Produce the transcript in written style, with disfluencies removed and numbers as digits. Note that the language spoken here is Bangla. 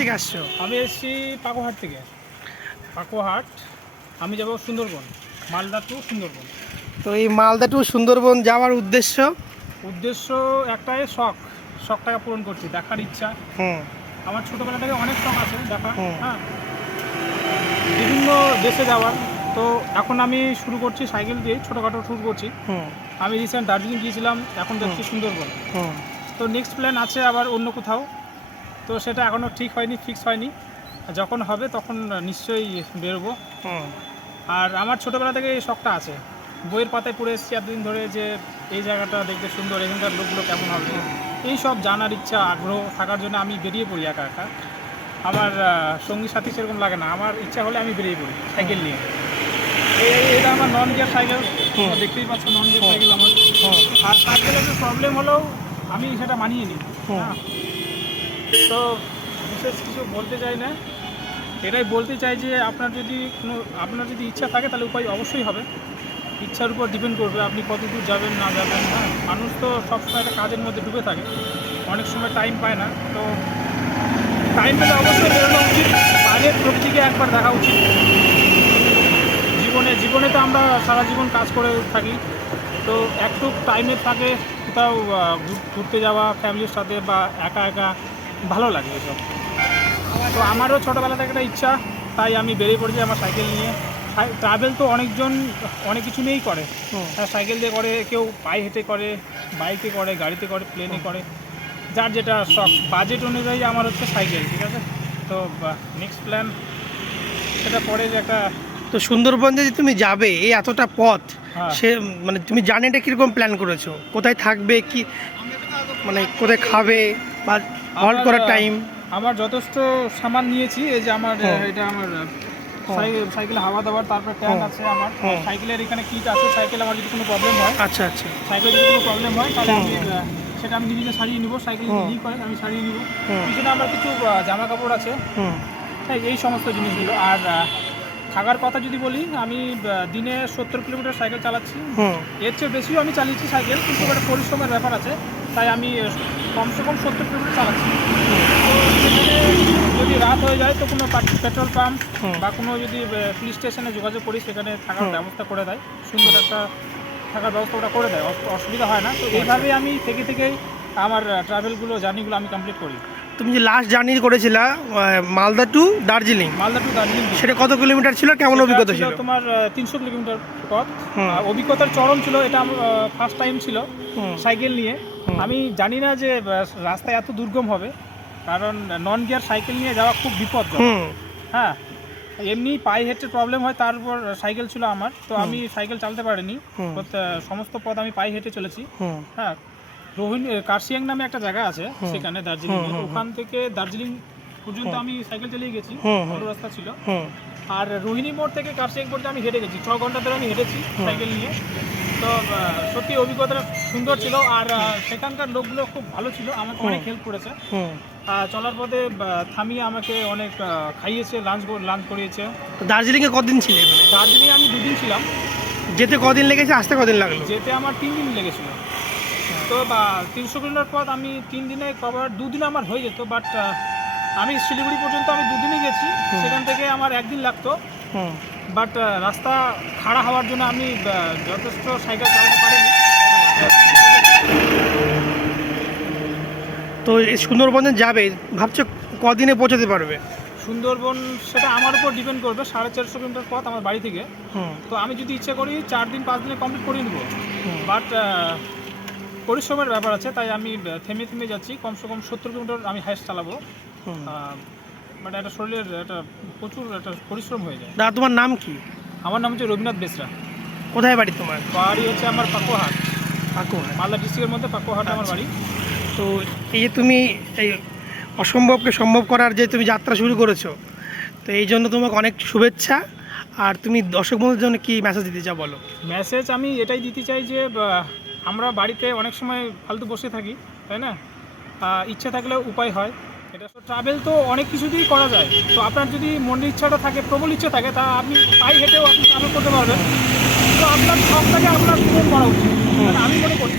থেকে আসছো? আমি এসেছি পাকুহাট থেকে। পাকুহাট আমি যাব সুন্দরবন, মালদা টু সুন্দরবন। তো এই মালদা টু সুন্দরবন যাওয়ার উদ্দেশ্য? উদ্দেশ্য একটাই, শখটাকে পূরণ করছি, দেখার ইচ্ছা। হুম আমার ছোটোবেলা থেকে অনেক শখ আছে দেখা, হুম হ্যাঁ, বিভিন্ন দেশে যাওয়ার। তো এখন আমি শুরু করছি সাইকেল দিয়ে, ছোটোখাটো শুরু করছি। হুম আমি রিসেন্ট দার্জিলিং গিয়েছিলাম, এখন যাচ্ছি সুন্দরবন। হুম তো নেক্সট প্ল্যান আছে আবার অন্য কোথাও, তো সেটা এখনও ঠিক হয়নি, ফিক্স হয়নি। যখন হবে তখন নিশ্চয়ই বেরোবো। হুম আর আমার ছোটোবেলা থেকে এই শখটা আছে, বইয়ের পাতায় পড়ে এসেছি এতদিন ধরে যে এই জায়গাটা দেখতে সুন্দর, এখানকার লোকগুলো কেমন হবে, এই সব জানার ইচ্ছা আগ্রহ থাকার জন্য আমি বেরিয়ে পড়ি একা একা। আমার সঙ্গী সাথী সেরকম লাগে না, আমার ইচ্ছা হলে আমি বেরিয়ে পড়ি সাইকেল নিয়ে। এটা আমার নন গিয়ার সাইকেল, দেখতেই পাচ্ছ নন গিয়ার সাইকেল আমার। আর সাইকেলের প্রবলেম হলেও আমি সেটা মানিয়ে নিই। হ্যাঁ, তো বিশেষ কিছু বলতে চাই না, এটাই বলতে চাই যে আপনার যদি ইচ্ছা থাকে তাহলে উপায় অবশ্যই হবে। ইচ্ছার উপর ডিপেন্ড করবে আপনি কত দূর যাবেন না যাবেন। হ্যাঁ, মানুষ তো সবসময় একটা কাজের মধ্যে ডুবে থাকে, অনেক সময় টাইম পায় না। তো টাইম পেলে অবশ্যই বেরোনো উচিত, বাইরের প্রকৃতিকে একবার দেখা উচিত। জীবনে তো আমরা সারা জীবন কাজ করে থাকি, তো একটু টাইমের থাকে কোথাও ঘুরতে যাওয়া ফ্যামিলির সাথে বা একা একা ভালো লাগে এসব। তো আমারও ছোটোবেলা থেকে একটা ইচ্ছা, তাই আমি বেরিয়ে পড়েছি আমার সাইকেল নিয়ে। ট্রাভেল তো অনেকজন অনেক কিছু নিয়েই করে, সাইকেল দিয়ে করে, কেউ পায়ে হেঁটে করে, বাইকে করে, গাড়িতে করে, প্লেনে করে, যার যেটা শখ। বাজেট অনুযায়ী আমার হচ্ছে সাইকেল, ঠিক আছে। তো নেক্সট প্ল্যান সেটা পরে যে একটা। তো সুন্দরবন যে তুমি যাবে এই এতটা পথ, হ্যাঁ, সে মানে তুমি জার্নিটা কীরকম প্ল্যান করেছো? কোথায় থাকবে, কি মানে কোথায় খাবে বা হল্ট করার টাইম? আমার যথেষ্ট সামান নিয়েছি। এই যে আমার এটা আমার সাইকেলে হাওয়া দেওয়ার, তারপরে ট্যাঙ্ক আছে আমার। সাইকেলের এখানে কিট আছে, সাইকেল আমার যদি কোনো প্রবলেম হয়, আচ্ছা আচ্ছা, সাইকেল যদি কোনো প্রবলেম হয় তাহলে আমি সেটা আমি নিজে সারিয়ে নিব, সাইকেল লিক হয় আমি সারিয়ে নিব। পিছনে আমার কিছু জামা কাপড় আছে, হ্যাঁ, এই সমস্ত জিনিসগুলো। আর থাকার কথা যদি বলি, আমি দিনে 70 কিলোমিটার সাইকেল চালাচ্ছি। এর চেয়ে বেশিও আমি চালিয়েছি সাইকেল, কিন্তু একটা পরিশ্রমের ব্যাপার আছে, তাই আমি কমসে কম 70 কিলোমিটার চালাচ্ছি। তো সেখানে যদি রাত হয়ে যায় তো কোনো পেট্রোল পাম্প বা কোনো যদি পুলিশ স্টেশনে যোগাযোগ করি, সেখানে থাকার ব্যবস্থা করে দেয়, সুন্দর একটা থাকার ব্যবস্থা ওটা করে দেয়, অসুবিধা হয় না। তো এইভাবেই আমি থেকেই আমার ট্রাভেলগুলো, জার্নিগুলো আমি কমপ্লিট করি। তুমি যে লাস্ট জার্নি করেছিলা মালদা টু দার্জিলিং, সেটা কত কিলোমিটার ছিল, কেমন অভিজ্ঞতা ছিল তোমার? 300 কিলোমিটার পথ। অভিজ্ঞতার চরম ছিল, এটা আমার ফার্স্ট টাইম ছিল সাইকেল নিয়ে। আমি জানি না যে রাস্তায় এত দুর্গম হবে, কারণ নন গিয়ার সাইকেল নিয়ে যাওয়া খুব বিপজ্জনক। হ্যাঁ, এমনি পায়ে হেঁটে প্রবলেম হয়, তার উপর সাইকেল ছিল আমার, তো আমি সাইকেল চালাতে পারিনি। সমস্ত পথ আমি পায়ে হেঁটে চলেছি। হ্যাঁ, কার্শিয়াং নামে একটা জায়গা আছে সেখানে দার্জিলিং, ওখান থেকে দার্জিলিং পর্যন্ত আমি সাইকেল চালিয়ে গেছি, ভালো রাস্তা ছিল। আর রোহিণী মোড় থেকে কার্শিয়াং পর্যন্ত আমি হেঁটে গেছি, 6 ঘন্টা ধরে আমি হেঁটেছি সাইকেল নিয়ে। তো সত্যি অভিজ্ঞতাটা সুন্দর ছিল। আর সেখানকার লোকগুলো খুব ভালো ছিল, আমাকে অনেক হেল্প করেছে। চলার পথে থামিয়ে আমাকে অনেক খাইয়েছে, লাঞ্চ করিয়েছে। দার্জিলিংয়ে কদিন ছিলে? দার্জিলিংয়ে আমি 2 দিন ছিলাম। যেতে কদিন লেগেছে, আসতে কদিন লাগলো? যেতে আমার 3 দিন লেগেছিল। তো 300 কিলোমিটার পথ আমি 3 দিনে কভার, 2 দিনে আমার হয়ে যেত, বাট আমি শিলিগুড়ি পর্যন্ত আমি 2 দিনে গেছি, সেখান থেকে আমার 1 দিন লাগতো। বাট রাস্তা খাড়া হওয়ার জন্য আমি যথেষ্ট সাইকেল চালাতে পারিনি। তো এই সুন্দরবনে যাবে ভাবছো, কদিনে পৌঁছাতে পারবে? সুন্দরবন সেটা আমার উপর ডিপেন্ড করবে। 450 কিলোমিটার পথ আমার বাড়ি থেকে। তো আমি যদি ইচ্ছে করি 4 দিন 5 দিনে কমপ্লিট করে নেব, বাট পরিশ্রমের ব্যাপার আছে, তাই আমি থেমে যাচ্ছি। কমসে কম 70 কিলোমিটার আমি হাইস্ট চালাবো, বাট এটা শরীরের প্রচুর একটা পরিশ্রম হয়ে যায়। দাদা, তোমার নাম কি? আমার নাম হচ্ছে রবীন্দ্রনাথ বেসরা। কোথায় বাড়ি তোমার? বাড়ি হচ্ছে আমার পাকুহাট, মালদা ডিস্ট্রিক্টের মধ্যে পাকুহাট আমার বাড়ি। তো এই যে তুমি এই অসম্ভবকে সম্ভব করার যে তুমি যাত্রা শুরু করেছো, তো এই জন্য তোমাকে অনেক শুভেচ্ছা। আর তুমি দর্শক বন্ধুদের জন্য কি মেসেজ দিতে চাও বলো? মেসেজ আমি এটাই দিতে চাই যে আমরা বাড়িতে অনেক সময় ফালতু বসে থাকি, তাই না? ইচ্ছা থাকলে উপায় হয়। এটা ট্রাভেল তো অনেক কিছুতেই করা যায়। তো আপনার যদি মনের ইচ্ছাটা থাকে, প্রবল ইচ্ছা থাকে, তা আপনি পায়ে হেঁটেও আপনি ট্রাভেল করতে পারবেন। তো আপনার শখটাকে আপনার পূরণ করা উচিত, আমি মনে করি।